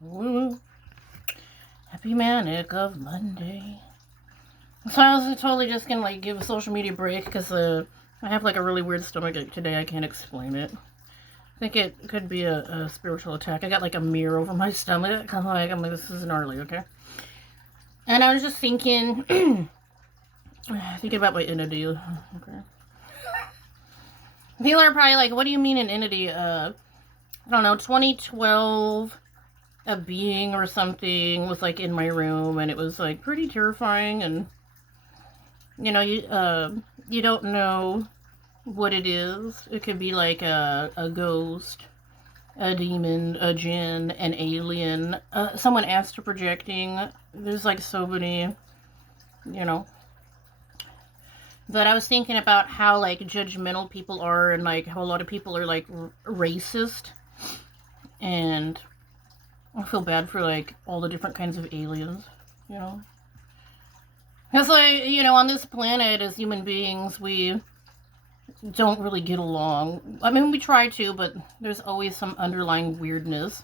Woo. Happy Manic of Monday. So I was totally just gonna like give a social media break because I have like a really weird stomach ache today. I can't explain it. I think it could be a spiritual attack. I got like a mirror over my stomach. I'm like, this is gnarly, okay? And I was just thinking, thinking about my entity. Okay. People are probably like, what do you mean an entity? I don't know, 2012, a being or something was like in my room, and it was like pretty terrifying. And you don't know what it is. It could be like a ghost, a demon, a djinn, an alien, someone astral projecting. There's like so many, you know. But I was thinking about how like judgmental people are, and like how a lot of people are like racist, and I feel bad for like all the different kinds of aliens, you know. Because like, on this planet as human beings, we don't really get along. I mean, we try to, but there's always some underlying weirdness.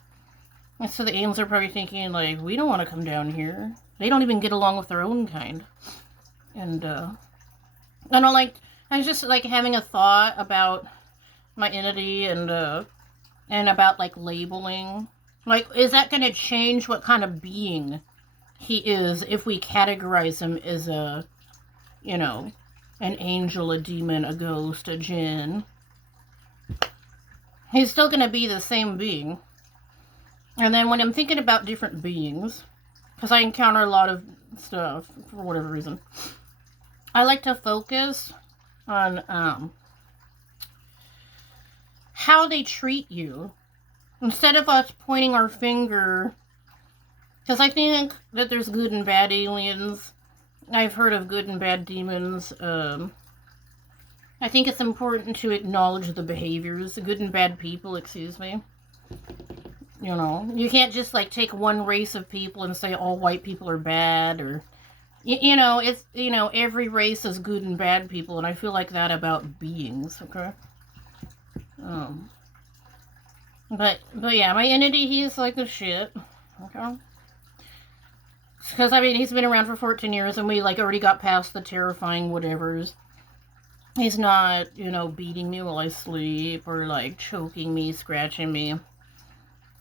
And so the aliens are probably thinking like, we don't want to come down here. They don't even get along with their own kind. And I don't like. I was just like having a thought about my entity and about like labeling. Like, is that going to change what kind of being he is if we categorize him as a, an angel, a demon, a ghost, a djinn? He's still going to be the same being. And then when I'm thinking about different beings, because I encounter a lot of stuff for whatever reason, I like to focus on how they treat you instead of us pointing our finger. Because I think that there's good and bad aliens. I've heard of good and bad demons. I think it's important to acknowledge the behaviors, the good and bad people, excuse me. You can't just like take one race of people and say all white people are bad, or it's every race is good and bad people, and I feel like that about beings, okay? But yeah, my entity, he's like the shit, okay? Because I mean, he's been around for 14 years, and we like already got past the terrifying whatevers. He's not, beating me while I sleep, or like choking me, scratching me.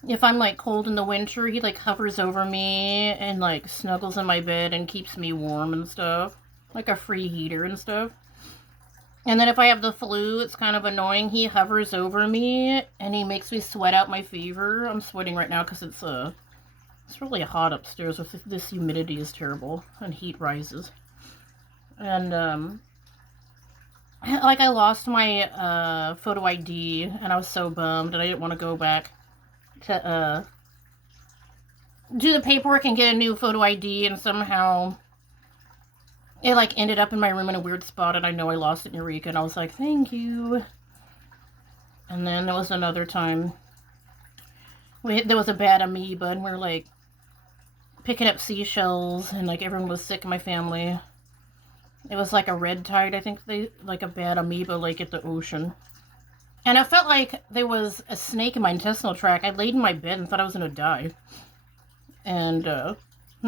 If I'm like cold in the winter, he like hovers over me and like snuggles in my bed and keeps me warm and stuff. Like a free heater and stuff. And then if I have the flu, it's kind of annoying. He hovers over me and he makes me sweat out my fever. I'm sweating right now because it's really hot upstairs. With this humidity is terrible and heat rises. And like I lost my photo ID and I was so bummed and I didn't want to go back to do the paperwork and get a new photo ID, and somehow it like ended up in my room in a weird spot, and I know I lost it in Eureka, and I was like, thank you. And then there was another time there was a bad amoeba, and we were like picking up seashells, and like everyone was sick in my family. It was like a red tide, I think, like a bad amoeba like at the ocean. And I felt like there was a snake in my intestinal tract. I laid in my bed and thought I was going to die. And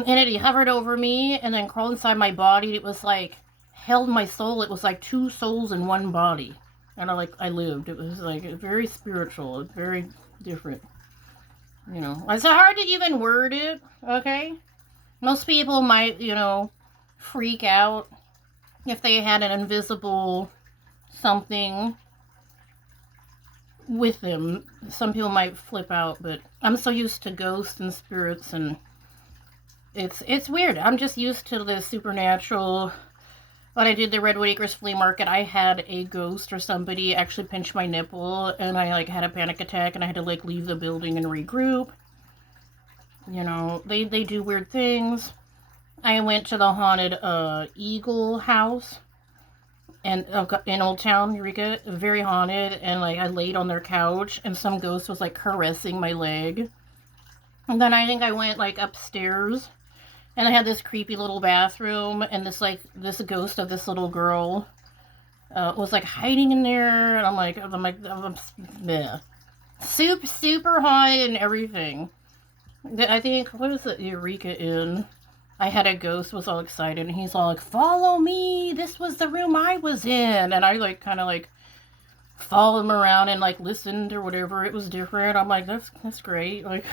entity hovered over me and then crawled inside my body. It was like, held my soul. It was like two souls in one body. And I lived. It was like very spiritual, very different. It's hard to even word it, okay? Most people might, freak out if they had an invisible something with them. Some people might flip out, but I'm so used to ghosts and spirits, and it's weird. I'm just used to the supernatural. When I did the Redwood Acres flea market, I had a ghost or somebody actually pinch my nipple, and I like had a panic attack, and I had to like leave the building and regroup. They do weird things. I went to the haunted Eagle House and in Old Town, Eureka, very haunted, and like I laid on their couch and some ghost was like caressing my leg. And then I think I went like upstairs and I had this creepy little bathroom, and this ghost of this little girl was like hiding in there, and I'm super haunted and everything. I think, what is it, Eureka Inn? I had a ghost, was all excited, and he's all like, follow me, this was the room I was in. And I like kind of like followed him around and like listened or whatever. It was different. I'm like, that's great. Like,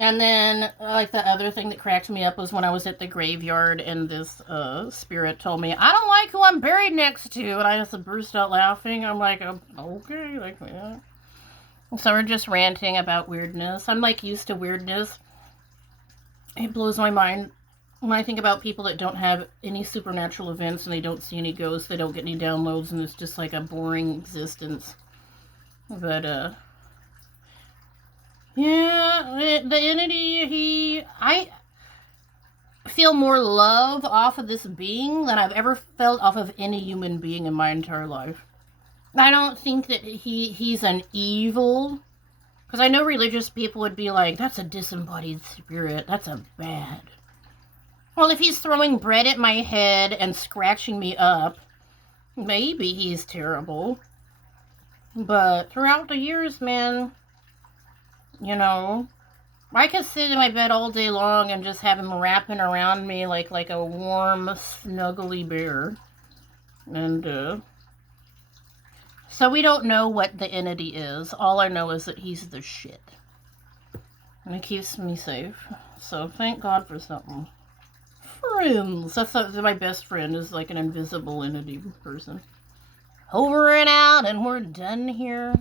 and then like the other thing that cracked me up was when I was at the graveyard and this spirit told me, I don't like who I'm buried next to, and I just burst out laughing. I'm like, okay, like, yeah. So we're just ranting about weirdness. I'm like used to weirdness. It blows my mind when I think about people that don't have any supernatural events and they don't see any ghosts, they don't get any downloads, and it's just like a boring existence. But yeah, the entity, I feel more love off of this being than I've ever felt off of any human being in my entire life. I don't think that he's an evil, because I know religious people would be like, that's a disembodied spirit, that's a bad. Well, if he's throwing bread at my head and scratching me up, maybe he's terrible. But throughout the years, man, you know, I could sit in my bed all day long and just have him wrapping around me like a warm, snuggly bear. And so we don't know what the entity is. All I know is that he's the shit. And it keeps me safe. So thank God for something. Friends. That's my best friend is like an invisible entity person. Over and out, and we're done here.